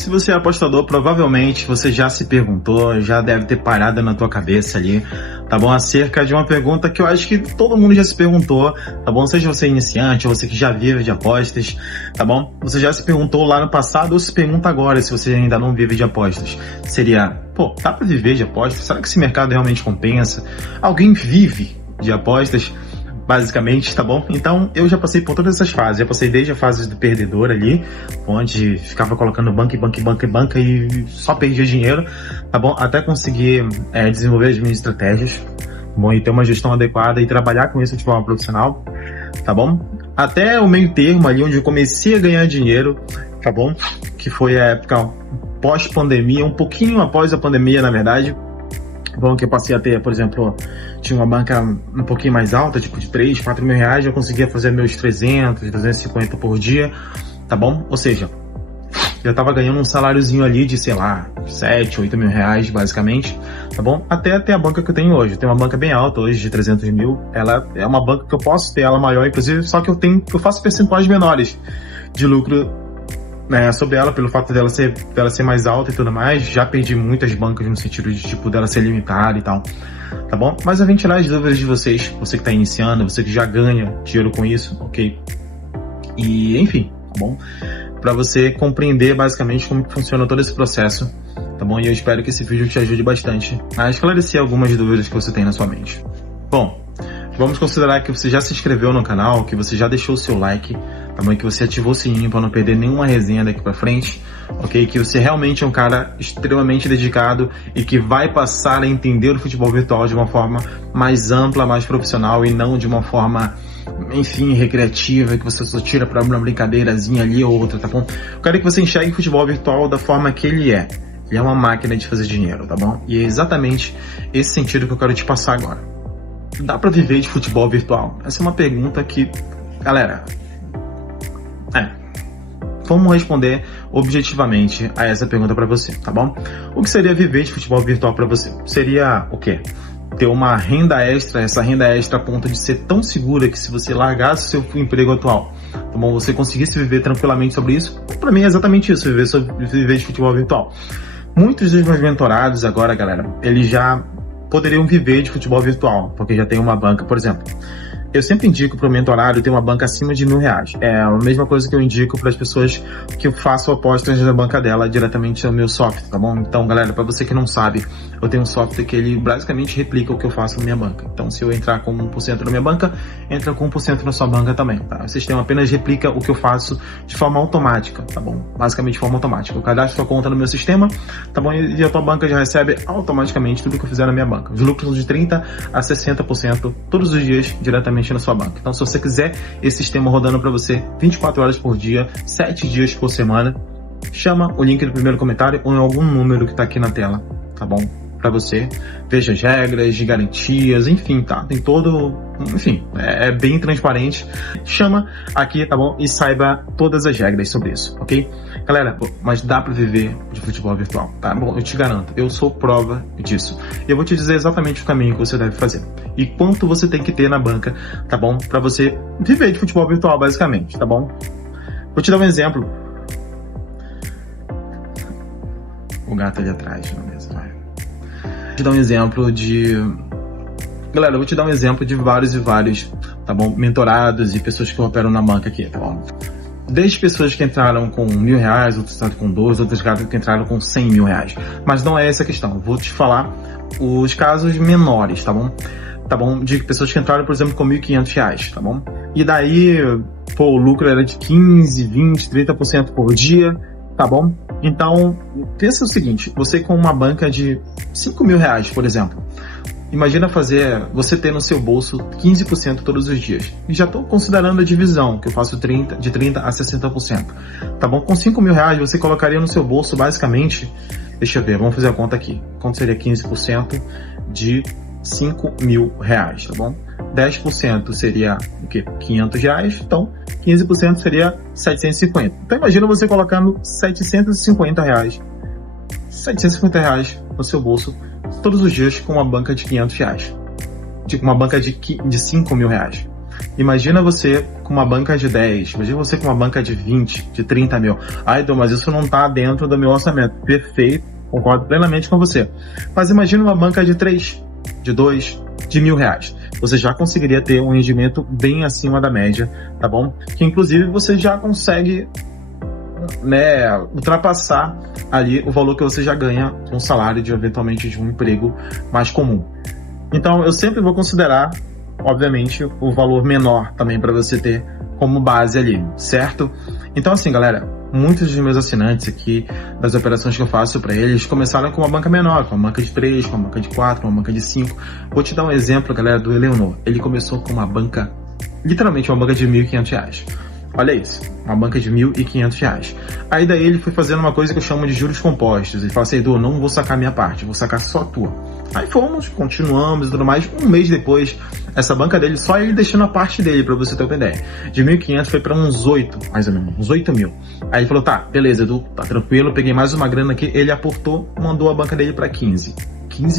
Se você é apostador, provavelmente você já se perguntou, já deve ter parado na tua cabeça ali, tá bom? Acerca de uma pergunta que eu acho que todo mundo já se perguntou, tá bom? Seja você iniciante ou você que já vive de apostas, tá bom? Você já se perguntou lá no passado ou se pergunta agora se você ainda não vive de apostas. Seria, pô, dá pra viver de apostas? Será que esse mercado realmente compensa? Alguém vive de apostas? Basicamente, tá bom? Então, eu já passei por todas essas fases. Já passei desde a fase do perdedor ali, onde ficava colocando banca e só perdia dinheiro, tá bom? Até conseguir desenvolver as minhas estratégias, tá bom? E ter uma gestão adequada e trabalhar com isso de forma profissional, tá bom? Até o meio termo ali, onde eu comecei a ganhar dinheiro, tá bom? Que foi a época pós-pandemia, um pouquinho após a pandemia, na verdade. Bom, que eu passei a ter, por exemplo, tinha uma banca um pouquinho mais alta, tipo de 3, 4 mil reais, eu conseguia fazer meus 300, 350 por dia, tá bom? Ou seja, eu tava ganhando um saláriozinho ali de, sei lá, 7, 8 mil reais, basicamente, tá bom? Até ter a banca que eu tenho hoje. Eu tenho uma banca bem alta hoje, de 300 mil. Ela é uma banca que eu posso ter ela maior, inclusive, só que eu faço percentuais menores de lucro sobre ela, pelo fato dela ser mais alta e tudo mais. Já perdi muitas bancas no sentido de, tipo, dela ser limitada e tal, tá bom? Mas eu vim tirar as dúvidas de vocês, você que tá iniciando, você que já ganha dinheiro com isso, ok? E, enfim, tá bom? Pra você compreender basicamente como que funciona todo esse processo, tá bom? E eu espero que esse vídeo te ajude bastante a esclarecer algumas dúvidas que você tem na sua mente. Bom, vamos considerar que você já se inscreveu no canal, que você já deixou o seu like, tá bom? Que você ativou o sininho para não perder nenhuma resenha daqui para frente, ok? Que você realmente é um cara extremamente dedicado e que vai passar a entender o futebol virtual de uma forma mais ampla, mais profissional e não de uma forma, enfim, recreativa, que você só tira para uma brincadeirazinha ali ou outra, tá bom? Eu quero que você enxergue o futebol virtual da forma que ele é. Ele é uma máquina de fazer dinheiro, tá bom? E é exatamente esse sentido que eu quero te passar agora. Dá pra viver de futebol virtual? Essa é uma pergunta que, galera, vamos responder objetivamente a essa pergunta pra você, tá bom? O que seria viver de futebol virtual pra você? Seria o quê? Ter uma renda extra, essa renda extra a ponto de ser tão segura que se você largasse o seu emprego atual, tá bom? Você conseguisse viver tranquilamente sobre isso? Pra mim é exatamente isso, viver de futebol virtual. Muitos dos meus mentorados agora, galera, eles já poderiam viver de futebol virtual, porque já tem uma banca, por exemplo. Eu sempre indico para o mentorado ter uma banca acima de R$1.000. É a mesma coisa que eu indico para as pessoas que eu faço apostas na banca dela diretamente no meu software, tá bom? Então, galera, para você que não sabe, eu tenho um software que ele basicamente replica o que eu faço na minha banca. Então, se eu entrar com 1% na minha banca, entra com 1% na sua banca também, tá? O sistema apenas replica o que eu faço de forma automática, tá bom? Basicamente de forma automática. Eu cadastro sua conta no meu sistema, tá bom? E a tua banca já recebe automaticamente tudo que eu fizer na minha banca. Os lucros de 30% a 60% todos os dias diretamente na sua banca. Então, se você quiser esse sistema rodando para você 24 horas por dia, 7 dias por semana, chama o link do primeiro comentário ou em algum número que tá aqui na tela, tá bom? Para você, veja as regras de garantias, enfim, tá? Tem todo, enfim, é bem transparente. Chama aqui, tá bom? E saiba todas as regras sobre isso, ok? Galera, mas dá para viver de futebol virtual, tá? Bom, eu te garanto, eu sou prova disso. E eu vou te dizer exatamente o caminho que você deve fazer e quanto você tem que ter na banca, tá bom? Para você viver de futebol virtual, basicamente, tá bom? Vou te dar um exemplo. O gato ali atrás, na mesa, vai. Vou te dar um exemplo de... Galera, eu vou te dar um exemplo de vários, tá bom? Mentorados e pessoas que operam na banca aqui, tá bom? Desde pessoas que entraram com R$1.000, outros entraram com 12, outros que entraram com R$100.000. Mas não é essa a questão. Vou te falar os casos menores, tá bom? Tá bom? De pessoas que entraram, por exemplo, com R$1.500, tá bom? E daí, pô, o lucro era de 15, 20, 30% por dia, tá bom? Então, pensa o seguinte, você com uma banca de R$5.000, por exemplo, imagina você ter no seu bolso 15% todos os dias. E já estou considerando a divisão, que eu faço de 30% a 60%. Tá bom? Com R$5.000, você colocaria no seu bolso, basicamente, deixa eu ver, vamos fazer a conta aqui. Quanto seria 15% de R$5.000, tá bom? 10% seria o quê? R$500, então 15% seria 750. Então imagina você colocando R$750 no seu bolso todos os dias com uma banca de R$500, uma banca de R$5.000. Imagina você com uma banca de 10, imagina você com uma banca de 20, de 30 mil. Então, mas isso não está dentro do meu orçamento. Perfeito, concordo plenamente com você. Mas imagina uma banca de 3, de 2, de R$1.000. Você já conseguiria ter um rendimento bem acima da média, tá bom? Que inclusive você já consegue, né, ultrapassar ali o valor que você já ganha com um salário de eventualmente de um emprego mais comum. Então eu sempre vou considerar, obviamente, o valor menor também para você ter como base ali, certo? Então assim, galera, muitos dos meus assinantes aqui, das operações que eu faço para eles, começaram com uma banca menor, com uma banca de 3, com uma banca de 4, com uma banca de 5. Vou te dar um exemplo, galera, do Eleonor. Ele começou com uma banca, literalmente uma banca de R$1.500. Olha isso, uma banca de R$1.500. Aí daí ele foi fazendo uma coisa que eu chamo de juros compostos. Ele fala assim, Edu, não vou sacar minha parte, vou sacar só a tua. Aí fomos, continuamos e tudo mais. Um mês depois, essa banca dele, só ele deixando a parte dele, pra você ter uma ideia. De 1.500 foi pra uns 8, mais ou menos, uns 8 mil. Aí ele falou, tá, beleza, Edu, tá tranquilo, peguei mais uma grana aqui. Ele aportou, mandou a banca dele pra 15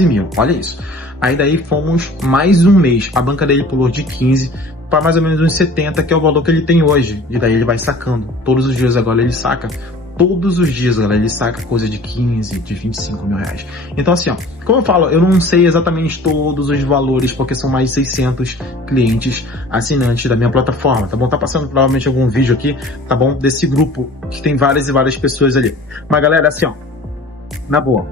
mil, olha isso. Aí daí fomos mais um mês, a banca dele pulou de 15 para mais ou menos uns 70, que é o valor que ele tem hoje. E daí ele vai sacando. Todos os dias agora ele saca. Todos os dias, galera, ele saca coisa de 15, de 25 mil reais. Então assim, ó, como eu falo, eu não sei exatamente todos os valores, porque são mais de 600 clientes assinantes da minha plataforma, tá bom? Tá passando provavelmente algum vídeo aqui, tá bom? Desse grupo, que tem várias e várias pessoas ali. Mas galera, assim, ó, na boa,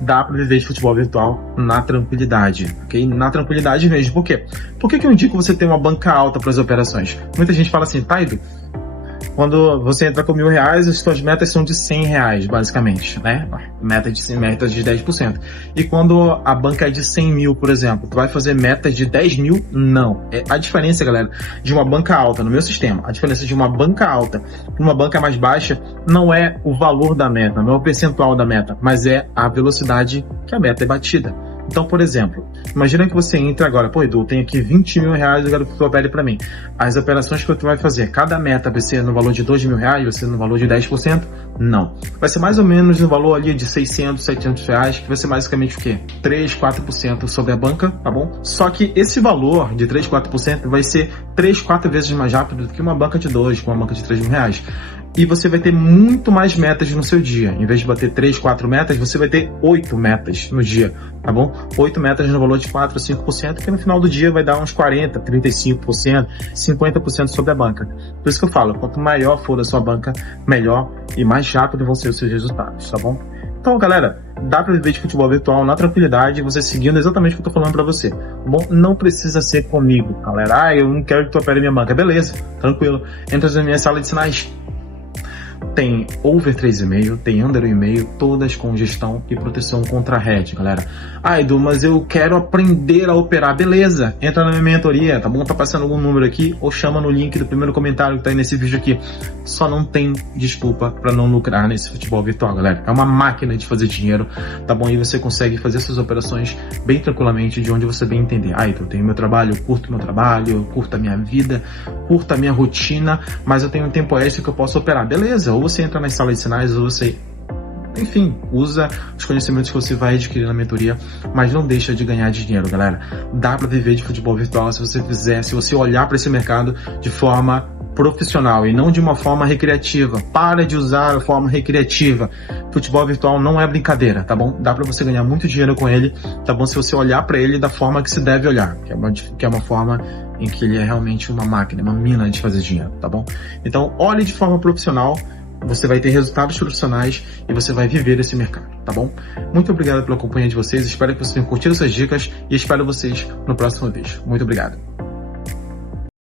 dá para viver de futebol virtual na tranquilidade, ok? Na tranquilidade mesmo. Por quê? Por que eu indico você ter uma banca alta para as operações? Muita gente fala assim, Taido, quando você entra com R$1.000, as suas metas são de R$100, basicamente, né? Metas de 10%. E quando a banca é de 100 mil, por exemplo, tu vai fazer metas de 10 mil? Não. A diferença, galera, de uma banca alta, no meu sistema, a diferença de uma banca alta para uma banca mais baixa não é o valor da meta, não é o percentual da meta, mas é a velocidade que a meta é batida. Então, por exemplo, imagina que você entra agora, pô, Edu, tem aqui 20 mil reais, eu quero que tu opere para mim. As operações que tu vai fazer, cada meta vai ser no valor de 2 mil reais, vai ser no valor de 10%? Não. Vai ser mais ou menos no valor ali de 600, 700 reais, que vai ser basicamente o quê? 3, 4% sobre a banca, tá bom? Só que esse valor de 3, 4% vai ser 3, 4 vezes mais rápido do que uma banca de 2, com uma banca de 3 mil reais. E você vai ter muito mais metas no seu dia. Em vez de bater 3, 4 metas, você vai ter 8 metas no dia, tá bom? 8 metas no valor de 4 ou 5%, que no final do dia vai dar uns 40%, 35%, 50% sobre a banca. Por isso que eu falo, quanto maior for a sua banca, melhor e mais rápido vão ser os seus resultados, tá bom? Então, galera, dá para viver de futebol virtual na tranquilidade, você seguindo exatamente o que eu tô falando para você, tá bom? Não precisa ser comigo, galera. Eu não quero que tu opere minha banca. Beleza, tranquilo. Entra na minha sala de sinais. Tem over 3,5, tem under 1,5, todas com gestão e proteção contra hedge, galera. Edu, mas eu quero aprender a operar. Beleza, entra na minha mentoria, tá bom? Tá passando algum número aqui ou chama no link do primeiro comentário que tá aí nesse vídeo aqui. Só não tem desculpa para não lucrar nesse futebol virtual, galera. É uma máquina de fazer dinheiro, tá bom? E você consegue fazer suas operações bem tranquilamente de onde você bem entender. Edu, eu tenho meu trabalho, eu curto meu trabalho, eu curto a minha vida, curto a minha rotina, mas eu tenho um tempo extra que eu posso operar. Beleza, ou você entra nas salas de sinais, ou você, enfim, usa os conhecimentos que você vai adquirir na mentoria, mas não deixa de ganhar dinheiro, galera. Dá para viver de futebol virtual se você fizer, se você olhar para esse mercado de forma profissional e não de uma forma recreativa. Para de usar a forma recreativa. Futebol virtual não é brincadeira, tá bom? Dá para você ganhar muito dinheiro com ele, tá bom? Se você olhar para ele da forma que se deve olhar, que é uma forma em que ele é realmente uma máquina, uma mina de fazer dinheiro, tá bom? Então, olhe de forma profissional, você vai ter resultados profissionais e você vai viver esse mercado, tá bom? Muito obrigado pela companhia de vocês, espero que vocês tenham curtido essas dicas e espero vocês no próximo vídeo. Muito obrigado.